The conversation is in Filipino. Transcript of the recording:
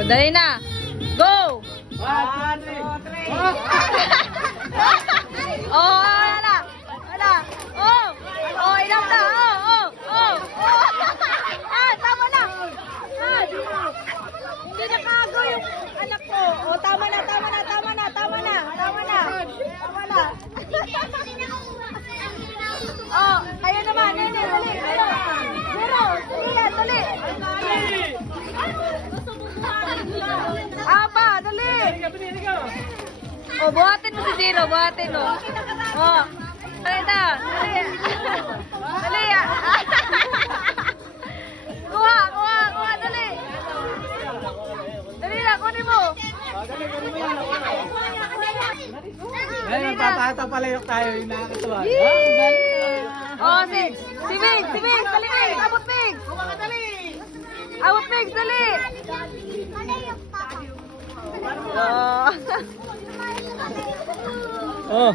Oh, dali na. Go! 1, 2, 3. Oh, wala. Wala. Oh. Oh, enough na. Oh. Ah, tama na. Ah, hindi nakago yung anak ko. Oh, tama na. Oh, kayo naman. Nene, dali. Zero. Dali. Apa, dali. Oh, buhatin mo si Zero, buhatin mo. Oh, dali na. Dali. Kuha, dali. Dali na, kunin mo. Ay, nagpapahata pala yung tayo yung nakakatuwa. Oh, si Migs, dali Migs, abot Migs. Abot Migs, dali. Oh. Oh.